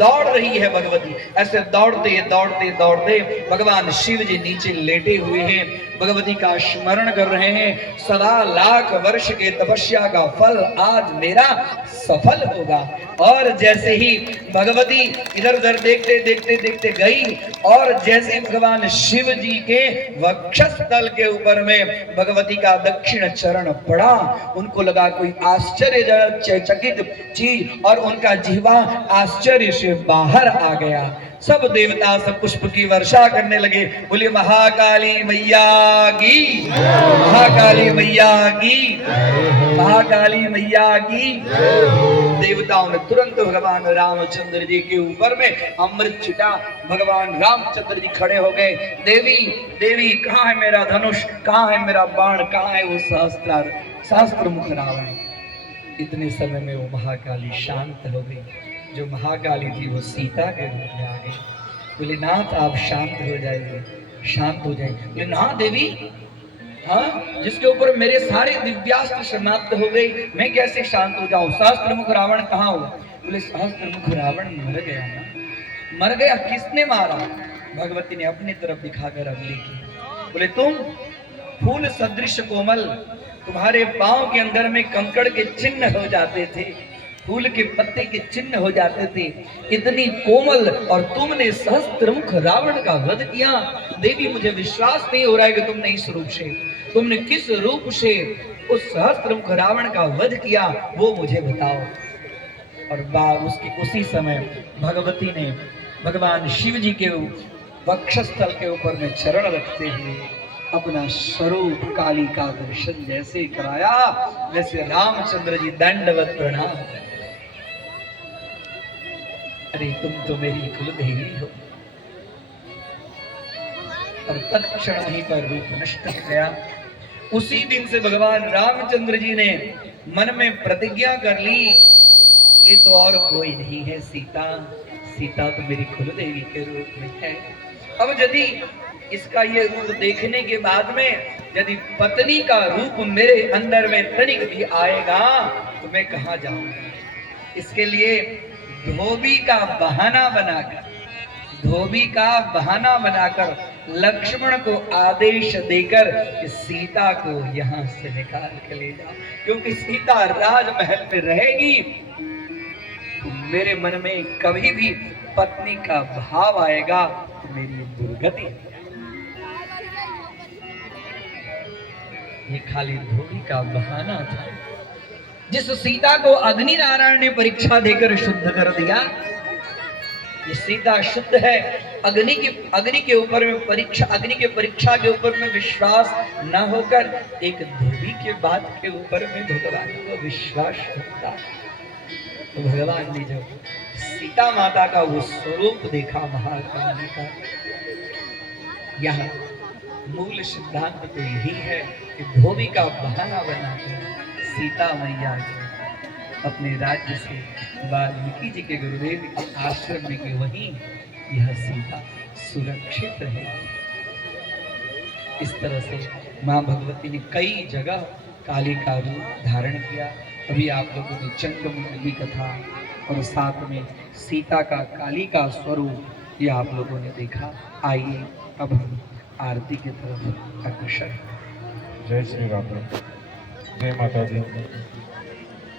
दौड़ रही है भगवती। ऐसे दौड़ते दौड़ते दौड़ते भगवान शिव जी नीचे लेटे हुए हैं, भगवती का स्मरण कर रहे हैं। 1,00,000 वर्ष के तपस्या का फल आज मेरा सफल होगा। और जैसे ही भगवती इधर उधर देखते देखते देखते गई और जैसे भगवान शिव जी के वक्षस्थल के ऊपर में भगवती का दक्षिण चरण पड़ा, उनको लगा कोई आश्चर्यजनक चकित चीज और उनका जिह्वा आश्चर्य से बाहर आ गया। सब देवता सब पुष्प की वर्षा करने लगे। बोले महाकाली मैया की, महाकाली मैया की, महाकाली मैया की। देवताओं ने तुरंत भगवान रामचंद्र जी के ऊपर में अमृत छिटा। भगवान रामचंद्र जी खड़े हो गए। देवी देवी कहाँ है मेरा धनुष, कहाँ है मेरा बाण, कहाँ है वो सहस्त्र मुख रावण। इतने समय में वो महाकाली शांत हो गई। जो महाकाली थी वो सीता के रूप में आ गई। बोले नाथ आप शांत हो जाइए, शांत हो जाइए। बोले ना देवी, हाँ जिसके ऊपर मेरे सारे दिव्यास्त्र समाप्त हो गए, मैं कैसे शांत हो जाऊं? सहस्त्र मुख रावण कहाँ हुआ? बोले सहस्त्र मुख रावण मर गया ना। मर गया, किसने मारा? भगवती ने अपनी तरफ दिखाकर अगली की। बोले तुम फूल सदृश कोमल, तुम्हारे पांव के अंदर में कंकड़ के चिन्ह हो जाते थे, फूल के पत्ते के चिन्ह हो जाते थे, इतनी कोमल, और तुमने सहस्त्रमुख रावण का वध किया। देवी मुझे विश्वास नहीं हो रहा है कि तुमने इस रूप से, तुमने किस रूप से उस सहस्त्रमुख रावण का वध किया, वो मुझे बताओ। और उसी समय भगवती ने भगवान शिव जी के वक्षस्थल के ऊपर में चरण रखते हुए अपना स्वरूप काली का दर्शन जैसे कराया, वैसे रामचंद्र जी दंडवत प्रणाम। अरे तुम तो मेरी कुलदेवी हो। और तत्क्षण वहीं पर रूप नष्ट हो गया। उसी दिन से भगवान रामचंद्र जी ने मन में प्रतिज्ञा कर ली, ये तो और कोई नहीं है सीता, सीता तो मेरी कुलदेवी के रूप में है। अब यदि इसका ये रूप देखने के बाद में यदि पत्नी का रूप मेरे अंदर में तनिक भी आएगा तो मैं कहाँ जाऊंगा? इसके लिए धोबी का बहाना बनाकर, धोबी का बहाना बनाकर लक्ष्मण को आदेश देकर कि सीता को यहाँ से निकाल के ले जाओ, क्योंकि सीता राजमहल में रहेगी तो मेरे मन में कभी भी पत्नी का भाव आएगा तो मेरी दुर्गति। ये खाली धोबी का बहाना था। जिस सीता को अग्नि नारायण ने परीक्षा देकर शुद्ध कर दिया, ये सीता शुद्ध है। अग्नि के ऊपर में परीक्षा, अग्नि के परीक्षा के ऊपर में विश्वास न होकर एक धोबी के बात के ऊपर में भगवान को विश्वास होता। तो भगवान ने जब सीता माता का वो स्वरूप देखा महाकाली का, यह मूल सिद्धांत तो यही है कि धोबी का बहाना बनाकर सीता मैया अपने राज्य से वाल्मीकि जी के गुरुदेव के आश्रम में कि वहीं यह सीता सुरक्षित है। इस तरह से मां भगवती ने कई जगह काली का रूप धारण किया। अभी आप लोगों ने चंद्रमुंडली कथा और साथ में सीता का काली का स्वरूप ये आप लोगों ने देखा। आइए अब हम आरती की तरफ अग्रसर। जय श्री राम, जय माता दी।